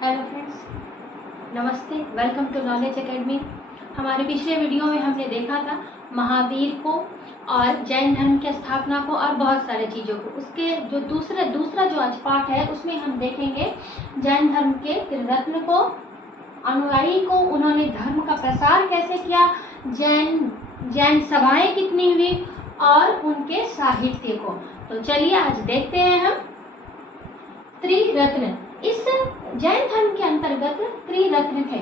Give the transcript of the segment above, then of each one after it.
Hello friends, नमस्ते। Welcome to knowledge academy. हमारे पिछले वीडियो में हमने देखा था महावीर को और जैन धर्म की स्थापना को और बहुत सारे चीज़ों को। उसके जो दूसरा जो आज पार्ट है उसमें हम देखेंगे जैन धर्म के रत्न को, अनुयायी को, उन्होंने धर्म का प्रसार कैसे किया, जैन सभाएं कितनी हुई और उनके साहित्य को। तो चलिए आज देखते हैं हम त्रिरत्न। इस जैन धर्म के अंतर्गत त्रिरत्न थे: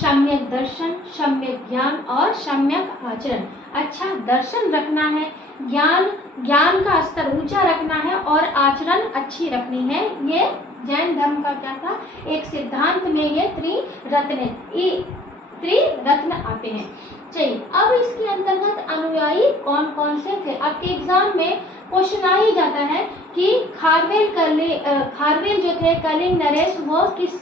सम्यक दर्शन, सम्यक ज्ञान और सम्यक आचरण। अच्छा दर्शन रखना है, ज्ञान का स्तर ऊंचा रखना है और आचरण अच्छी रखनी है। ये जैन धर्म का क्या था, एक सिद्धांत में ये त्रिरत्न आते हैं। चलिए अब इसके अंतर्गत अनुयायी कौन कौन से थे। आपके एग्जाम में क्वेश्चन आ ही जाता है कि खारवेल जो थे, कलिंग नरेश, वो किस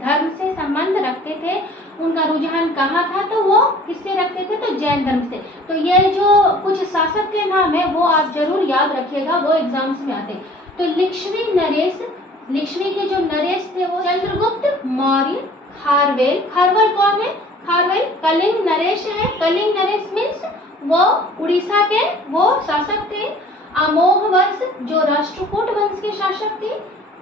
धर्म से संबंध रखते थे, उनका रुझान कहाँ था, तो वो किससे रखते थे, तो जैन धर्म से। तो ये जो कुछ शासक के नाम है वो आप जरूर याद रखिएगा, वो एग्जाम्स में आते। तो लिक्ष्मी के जो नरेश थे वो चंद्रगुप्त मौर्य। खारवेल कौन है, खारवेल कलिंग नरेश है। कलिंग नरेश मीन्स वो उड़ीसा के वो शासक थे। अमोघ वंश जो राष्ट्रकूट वंश के शासक थे।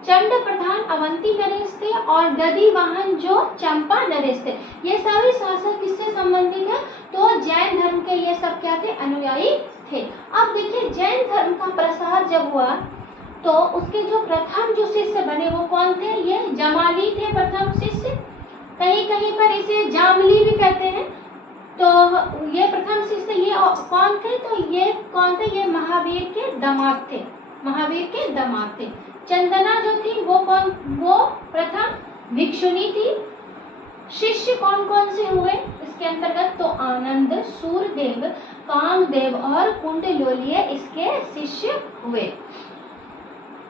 चंड प्रधान अवंती नरेश थे और गदी वाहन जो चंपा नरेश थे। ये सभी शासक किससे संबंधित है, तो जैन धर्म के ये सब क्या थे, अनुयायी थे। अब देखिए जैन धर्म का प्रसार जब हुआ तो उसके जो प्रथम जो शिष्य बने वो कौन थे, ये जमाली थे प्रथम शिष्य। कहीं कहीं पर इसे जामली भी कहते हैं। तो ये प्रथम शिष्य ये कौन थे, तो ये कौन थे, ये महावीर के दामाद थे। चंदना जो थी वो प्रथम भिक्षुनी थी। शिष्य कौन कौन से हुए इसके अंतर्गत, तो आनंद, सूरदेव, कामदेव और कुंडलोलीय इसके शिष्य हुए।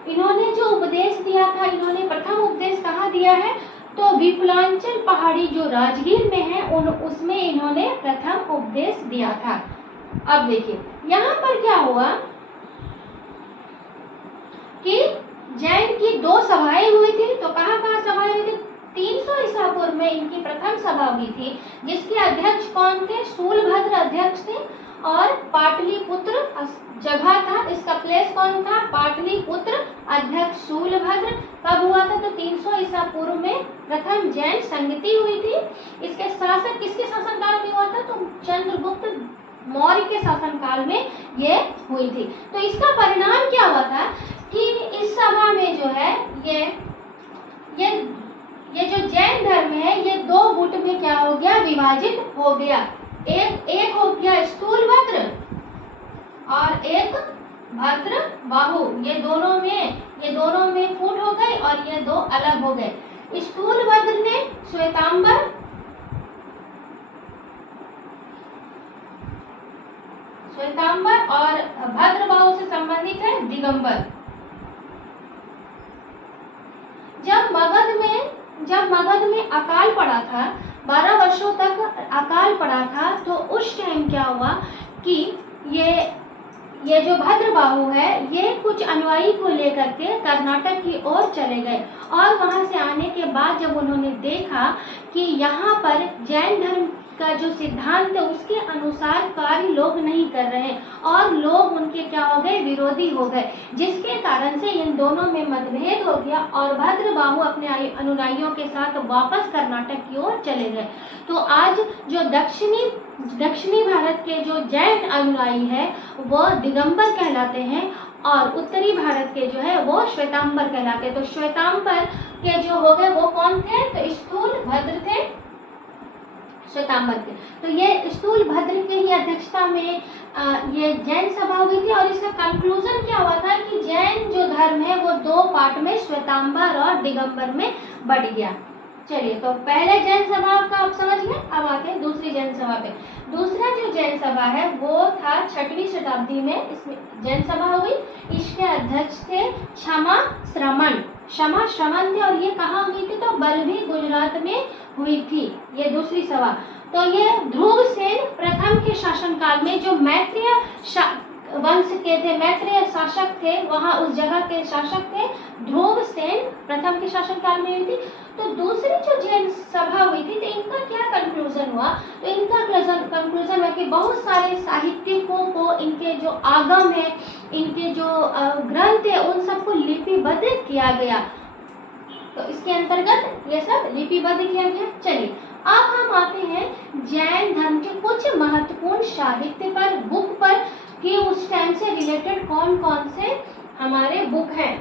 इन्होंने जो उपदेश दिया था, इन्होंने प्रथम उपदेश कहाँ दिया है, तो विपुलांचल पहाड़ी जो राजगीर में है उसमें इन्होंने प्रथम उपदेश दिया था। अब देखिए यहाँ पर क्या हुआ कि जैन की दो सभाएं हुई थी। तो कहाँ सभाएं हुई थी, 300 ईसा पूर्व में इनकी प्रथम सभा हुई थी, जिसके अध्यक्ष कौन थे, शूलभद्र अध्यक्ष थे। और पाटलिपुत्र जगह था, इसका प्लेस कौन था, पाटलिपुत्र, अध्यक्ष शूलभद्र। कब हुआ था, तो 300 ईसा पूर्व में प्रथम जैन संगति हुई थी। इसके शासक किसके शासनकाल में हुआ था, तो चंद्रगुप्त मौर्य के शासनकाल में ये हुई थी। तो इसका परिणाम क्या हुआ था कि इस सभा में जो है ये जो जैन धर्म है ये दो गुट में क्या हो गया, विभाजित हो गया। एक हो गया स्थूलभद्र और एक भद्र बाहु। ये दोनों में फूट हो गई और ये दो अलग हो गए। स्थूलभद्र ने श्वेतांबर और भद्रबाहु से संबंधित है दिगंबर। जब मगध में अकाल पड़ा था, 12 वर्षों तक अकाल पड़ा था, तो उस टाइम क्या हुआ कि ये जो भद्रबाहु है ये कुछ अनुयायी को लेकर के कर्नाटक की ओर चले गए। और वहां से आने के बाद जब उन्होंने देखा कि यहाँ पर जैन धर्म का जो सिद्धांत है उसके अनुसार कार्य लोग नहीं कर रहे और लोग उनके क्या हो गए, विरोधी हो गए, जिसके कारण से इन दोनों में मतभेद हो गया और भद्रबाहु अपने अनुयायियों के साथ वापस कर्नाटक की ओर चले गए। तो आज जो दक्षिणी भारत के जो जैन अनुयायी है वो दिगंबर कहलाते हैं और उत्तरी भारत के जो है वो श्वेतांबर कहलाते हैं। तो श्वेतांबर के जो हो गए वो कौन थे, तो स्थूलभद्र थे श्वेतांबर के। तो ये स्थूलभद्र के ही अध्यक्षता में ये जैन सभा हुई थी और इसका कंक्लूजन क्या हुआ था कि जैन जो धर्म है वो दो पार्ट में श्वेतांबर और दिगंबर में बढ़ गया। चलिए तो पहले जैन सभा का आप समझ गए, अब आते हैं दूसरी जैन सभा पे। दूसरा जो जैन सभा है वो था 6वीं शताब्दी में इसमें जैन सभा हुई। इसके अध्यक्ष थे क्षमा श्रमण थे और ये कहाँ हुई थी, तो बल्भी गुजरात में हुई थी ये दूसरी सभा। तो ये ध्रुवसेन प्रथम के शासनकाल में जो मैत्रेय वंश के थे, मैत्रेय शासक थे, वहां उस जगह के शासक थे ध्रुवसेन प्रथम के शासनकाल में हुई थी। तो दूसरी जो जैन सभा हुई थी तो इनका क्या कंक्लूजन हुआ, तो इनका कंक्लूजन हुआ कि बहुत सारे साहित्यिकों को इनके जो आगम है, इनके जो ग्रंथ है, उन सबको लिपिबद्ध किया गया। तो इसके अंतर्गत ये सब लिपिबद्ध किया गया। चलिए अब हम आते हैं जैन धर्म के कुछ महत्वपूर्ण साहित्य पर, बुक पर, कि उस टाइम से रिलेटेड कौन कौन से हमारे बुक हैं।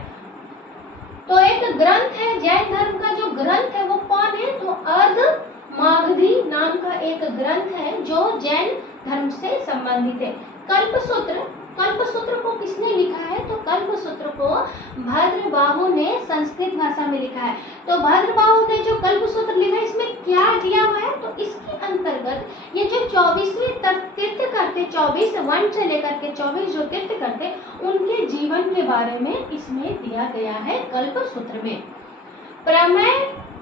तो एक ग्रंथ है जैन धर्म का, जो ग्रंथ है वो कौन है, तो अर्धमागधी नाम का एक ग्रंथ है जो जैन धर्म से संबंधित है। कल्पसूत्र, कल्पसूत्र को किसने लिखा है, तो कल्पसूत्र को भद्रबाहु ने संस्कृत भाषा में लिखा है। तो भद्रबाहु ने जो कल्पसूत्र लिखा है इसमें क्या दिया हुआ है, तो इसके अंतर्गत ये जो 24वें तीर्थकर थे, 24 वन से लेकर के 24 जो तीर्थकर थे, उनके जीवन के बारे में इसमें दिया गया है कल्पसूत्र में। प्रमेय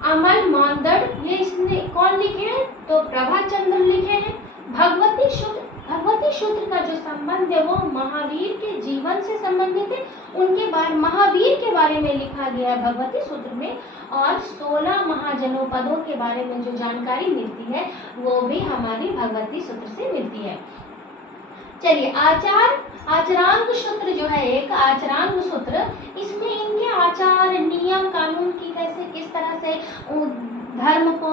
अमल मानदंड ये इसने कौन लिखे हैं, तो प्रभाचंद्र लिखे हैं। भगवती सूत्र, भगवती सूत्र का जो संबंध है वो महावीर के जीवन से संबंधित है, उनके बारे महावीर के बारे में लिखा गया है भगवती सूत्र में। और 16 महाजनोपदों के बारे में जो जानकारी मिलती है वो भी हमारी भगवती सूत्र से मिलती है। चलिए आचरांग सूत्र जो है, एक आचरांग सूत्र, इसमें इनके आचार नियम कानून की कैसे किस तरह से धर्म को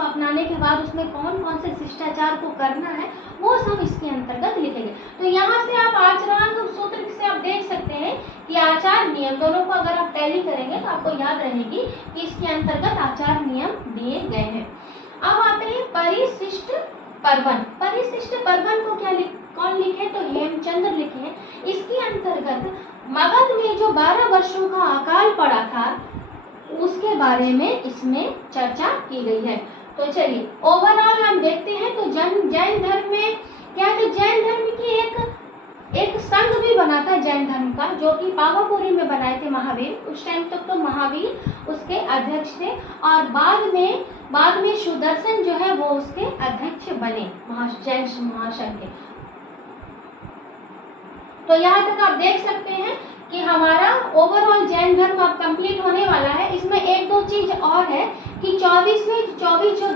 अपनाने के बाद उसमें कौन कौन से शिष्टाचार को करना है वो सब इसके अंतर्गत लिखे गए। तो यहाँ से आप आचरांग सूत्र से आप देख सकते हैं कि आचार नियम दोनों को अगर आप टैली करेंगे तो आपको याद रहेगी कि इसके अंतर्गत आचार नियम दिए गए हैं। अब आते हैं परिशिष्ट पर्वन। परिशिष्ट पर्वन को कौन लिखे, तो हेमचंद्र लिखे हैं। इसके अंतर्गत मगध में जो 12 वर्षों का अकाल पड़ा था उसके बारे में इसमें चर्चा की गई है। तो चलिए ओवरऑल हम देखते हैं तो जैन धर्म में क्या है, जैन धर्म की एक संघ भी बना था जैन धर्म का, जो कि पावापुरी में बनाए थे महावीर। उस टाइम तक तो महावीर उसके अध्यक्ष थे और बाद में सुदर्शन जो है वो उसके अध्यक्ष बने जैन महासंघ के। तो यहाँ तक आप देख सकते हैं कि हमारा ओवरऑल जैन धर्म अब कंप्लीट होने वाला है। इसमें एक दो चीज और है कि 24 जो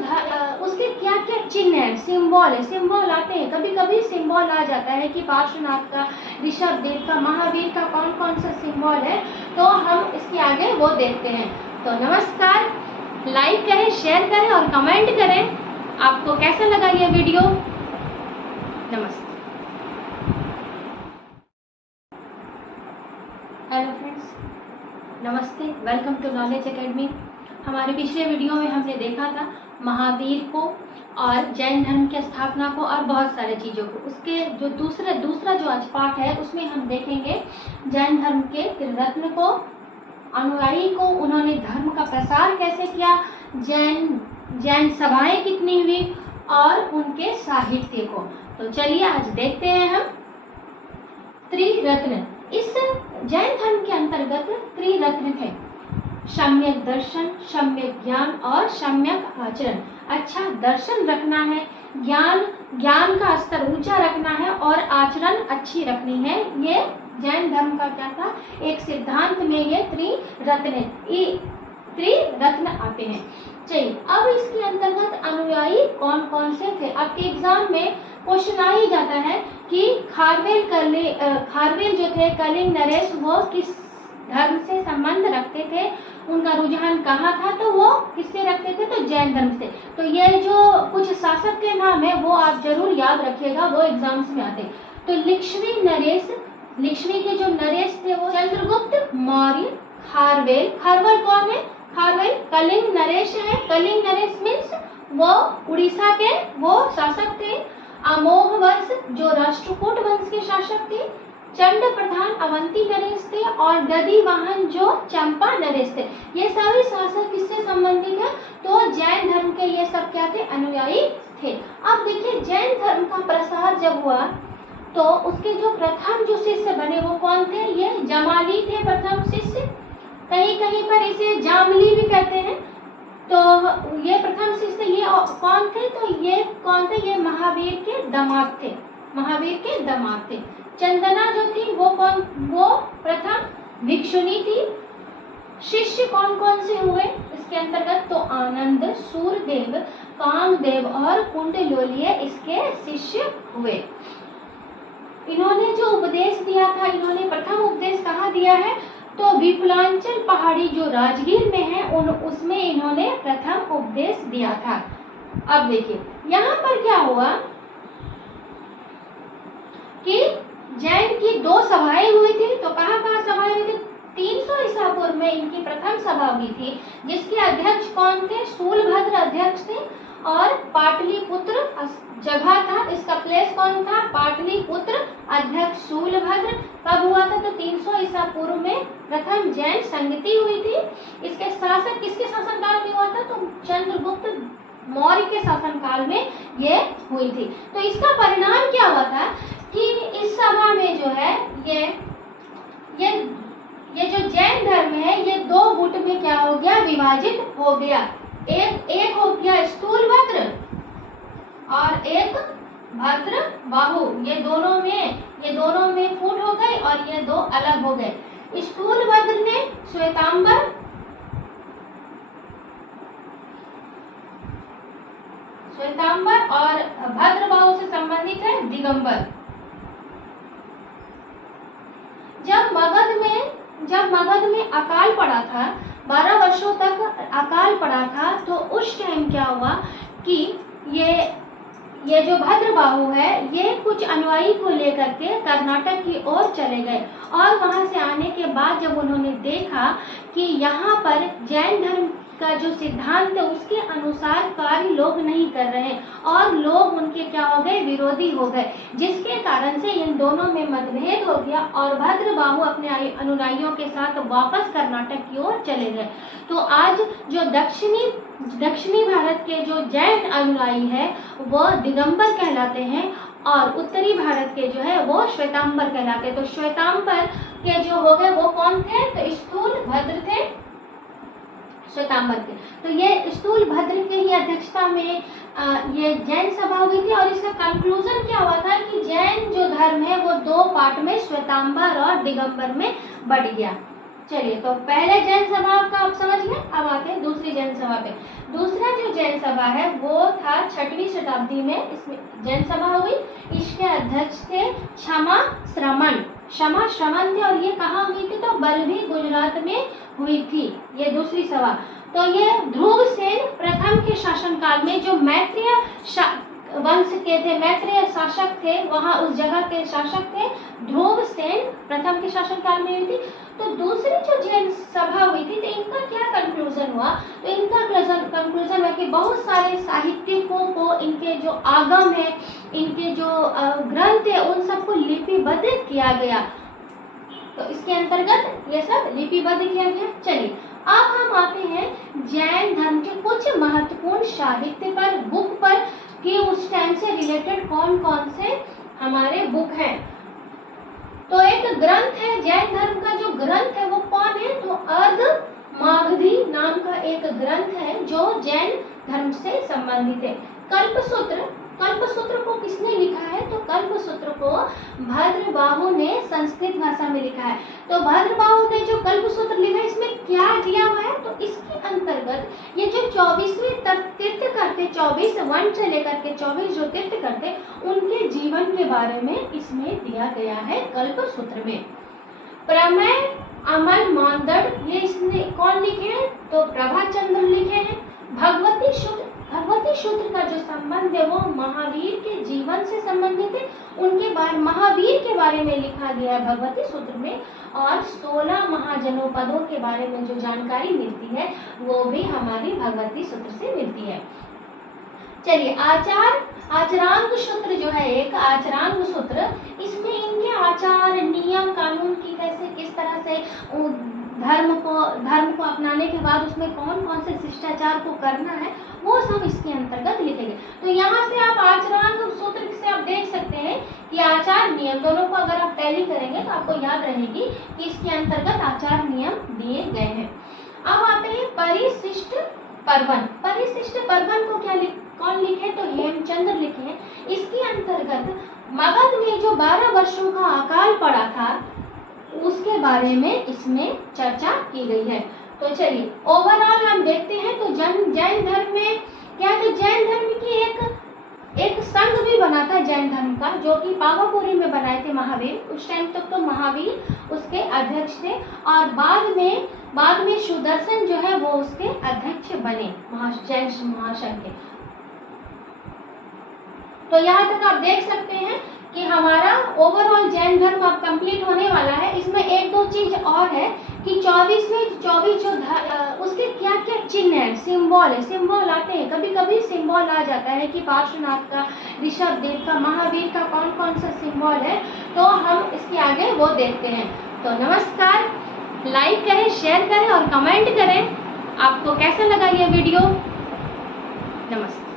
उसके क्या क्या चिन्ह है, सिंबल है, सिंबल आते हैं, कभी कभी सिंबल आ जाता है कि पार्श्वनाथ का, ऋषभदेव का, महावीर का कौन कौन सा सिंबल है, तो हम इसके आगे वो देखते हैं। तो नमस्कार, लाइक करें, शेयर करें और कमेंट करें आपको कैसा लगा ये वीडियो। नमस्ते। हेलो फ्रेंड्स, नमस्ते, वेलकम टू नॉलेज एकेडमी। हमारे पिछले वीडियो में हमने देखा था महावीर को और जैन धर्म की स्थापना को और बहुत सारे चीज़ों को। उसके जो दूसरा जो आज पार्ट है उसमें हम देखेंगे जैन धर्म के त्रिरत्न को, अनुयायी को, उन्होंने धर्म का प्रसार कैसे किया, जैन सभाएं कितनी हुई और उनके साहित्य को। तो चलिए आज देखते हैं हम त्रिरत्न। इस जैन धर्म के अंतर्गत त्रिरत्न थे, सम्यक दर्शन, सम्यक ज्ञान और सम्यक आचरण। अच्छा दर्शन रखना है, ज्ञान का स्तर ऊंचा रखना है और आचरण अच्छी रखनी है, ये जैन धर्म का क्या था, एक सिद्धांत में ये त्रिरत्न आते हैं। चलिए अब इसके अंतर्गत अनुयायी कौन कौन से थे। आपके एग्जाम में क्वेश्चन आ ही जाता है कि खारवेल जो थे, कलिंग नरेश, वो किस धर्म से संबंध रखते थे, उनका रुझान कहाँ था, तो वो किससे रखते थे, तो जैन धर्म से। तो ये जो कुछ शासक के नाम है वो आप जरूर याद रखिएगा, वो एग्जाम्स में आते। तो लिक्ष्मी के जो नरेश थे वो चंद्रगुप्त मौर्य। खारवेल कौन है, खारवेल कलिंग नरेश है। कलिंग नरेश मीन्स वो उड़ीसा के वो शासक थे। अमोघ वंश जो राष्ट्रकूट वंश के शासक थे। चंड प्रधान अवंती नरेश थे और गदी वाहन जो चंपा नरेश थे। ये सभी शासक किससे संबंधित है, तो जैन धर्म के ये सब क्या थे, अनुयायी थे। अब देखिए जैन धर्म का प्रसार जब हुआ तो उसके जो प्रथम जो शिष्य बने वो कौन थे, ये जमाली थे प्रथम शिष्य। कहीं कहीं पर इसे जामली भी कहते हैं। तो ये प्रथम शिष्य ये कौन थे, तो ये कौन थे, ये महावीर के दामाद थे। चंदना जो थी वो प्रथम भिक्षुनी थी। शिष्य कौन कौन से हुए, इसके अंतर्गत तो आनंद, सूरदेव, कामदेव और कुंडलोलीय इसके शिष्य हुए। इन्होंने जो उपदेश दिया था, इन्होंने प्रथम उपदेश कहाँ दिया है? तो विपुलांचल पहाड़ी जो राजगीर में है उसमें इन्होंने प्रथम उपदेश दिया था। अब देखिए यहाँ पर क्या हुआ कि जैन की 2 सभाएं हुई थी। तो कहाँ कहाँ सभाएं हुई थी? 300 ईसा पूर्व में इनकी प्रथम सभा हुई थी, जिसके अध्यक्ष कौन थे? शूलभद्र अध्यक्ष थे। और पाटलिपुत्र जगह था, इसका प्लेस कौन था? पाटलिपुत्र, अध्यक्ष शूलभद्र। कब हुआ था? तो 300 ईसा पूर्व में प्रथम जैन संगति हुई थी। इसके शासक किसके शासनकाल में हुआ था? तो चंद्रगुप्त मौर्य के शासनकाल में ये हुई थी। तो इसका परिणाम क्या हुआ था कि इस सभा में जो है ये जो जैन धर्म है ये 2 गुट में क्या हो गया? विभाजित हो गया। एक हो गया स्थूलभद्र और एक भद्र बाहु। ये दोनों में फूट हो गई और ये 2 अलग हो गए। स्थूलभद्र ने श्वेतांबर और भद्रबाहु से संबंधित है दिगंबर। जब मगध में अकाल पड़ा था, 12 वर्षों तक अकाल पड़ा था, तो उस टाइम क्या हुआ कि ये जो भद्रबाहु है ये कुछ अनुयायी को लेकर के कर्नाटक की ओर चले गए। और वहां से आने के बाद जब उन्होंने देखा कि यहाँ पर जैन धर्म का जो सिद्धांत है उसके अनुसार कार्य लोग नहीं कर रहे हैं और लोग उनके क्या हो गए? विरोधी हो गए, जिसके कारण से इन दोनों में मतभेद हो गया और भद्रबाहु अपने अनुयायियों के साथ वापस कर्नाटक की ओर चले गए। तो आज जो दक्षिणी भारत के जो जैन अनुयायी है वो दिगंबर कहलाते हैं और उत्तरी भारत के जो है वो श्वेतांबर कहलाते हैं। तो श्वेतांबर के जो हो गए वो कौन थे? तो स्थूलभद्र थे श्वेतांबर के। तो ये स्थूलभद्र के ही अध्यक्षता में ये जैन सभा हुई थी और इसका कंक्लूजन क्या हुआ था कि जैन जो धर्म है वो 2 पार्ट में श्वेतांबर और दिगंबर में बढ़ गया। चलिए, तो पहले जैन सभा का आप समझ गए। अब आते हैं दूसरी जैन सभा पे। दूसरा जो जैन सभा है वो था 6वीं शताब्दी में इसमें जैन सभा हुई। इसके अध्यक्ष थे क्षमा श्रमण थे और ये कहाँ हुई थी? तो बल्लभी गुजरात में हुई थी ये दूसरी सभा। तो ये ध्रुवसेन प्रथम के शासनकाल में जो मैत्रेय वंश के थे, मैत्रेय शासक थे, वहां उस जगह के शासक थे ध्रुवसेन प्रथम के शासनकाल में हुई थी। तो दूसरी जो जैन सभा हुई थी तो इनका क्या कंक्लूजन हुआ? तो इनका कंक्लूजन हुआ कि बहुत सारे साहित्यिकों को इनके जो आगम है, इनके जो ग्रंथ है उन सबको लिपिबद्ध किया गया। तो इसके अंतर्गत ये सब लिपिबद्ध किया गया। चलिए, अब हम आते हैं जैन धर्म के कुछ महत्वपूर्ण साहित्य पर, बुक पर कि उस टाइम से रिलेटेड कौन कौन से हमारे बुक हैं। तो एक ग्रंथ है जैन धर्म का, जो ग्रंथ है वो कौन है? तो अर्धमागधी नाम का एक ग्रंथ है जो जैन धर्म से संबंधित है। कल्पसूत्र को किसने लिखा है? तो कल्पसूत्र को भद्रबाहु ने संस्कृत भाषा में लिखा है। तो भद्रबाहु ने जो कल्पसूत्र लिखा है इसमें क्या दिया हुआ है? तो इसके अंतर्गत ये जो 24वें तीर्थंकर थे, 24 वन से लेकर के 24 जो तीर्थंकर थे उनके जीवन के बारे में इसमें दिया गया है कल्पसूत्र में। प्रमेय, अमल, मानदंड ये इसने कौन लिखे हैं? तो प्रभाचंद्र लिखे हैं। भगवती सूत्र का जो संबंध है वो महावीर के जीवन से संबंधित है। उनके बारे महावीर के बारे में लिखा गया है भगवती सूत्र में। और 16 महाजनोपदों के बारे में जो जानकारी मिलती है वो भी हमारी भगवती सूत्र से मिलती है। चलिए, आचरांग सूत्र जो है, एक आचरांग सूत्र, इसमें इनके आचार, नियम, कानून की कैसे किस तरह से धर्म को अपनाने के बाद उसमें कौन कौन से शिष्टाचार को करना है वो सब इसके अंतर्गत लिखे गए। तो यहाँ से आप आचरांग सूत्र से आप देख सकते हैं कि आचार नियम दोनों को अगर आप टैली करेंगे तो आपको याद रहेगी कि इसके अंतर्गत आचार नियम दिए गए हैं। अब आते हैं परिशिष्ट पर्वन को कौन लिखे? तो हेमचंद्र लिखे हैं। इसके अंतर्गत मगध में जो 12 वर्षों का अकाल पड़ा था उसके बारे में इसमें चर्चा की गई है। तो चलिए ओवरऑल हम देखते हैं। तो जैन धर्म में क्या है, तो जैन धर्म की एक संघ भी बना था जैन धर्म का, जो कि पावापुरी में बनाए थे महावीर। उस टाइम तक तो महावीर उसके अध्यक्ष थे और बाद में सुदर्शन जो है वो उसके अध्यक्ष बने जैन महासंघ के। तो यहाँ तक आप देख सकते हैं कि हमारा ओवरऑल जैन धर्म अब कंप्लीट होने वाला है। इसमें एक दो चीज और है कि 24 जो उसके क्या क्या चिन्ह है, सिंबल आते हैं। कभी कभी सिंबल आ जाता है कि पार्श्वनाथ का, ऋषभ देव का, महावीर का कौन कौन सा सिंबल है, तो हम इसके आगे वो देखते हैं। तो नमस्कार, लाइक करें, शेयर करें और कमेंट करें आपको कैसा लगा ये वीडियो। नमस्कार।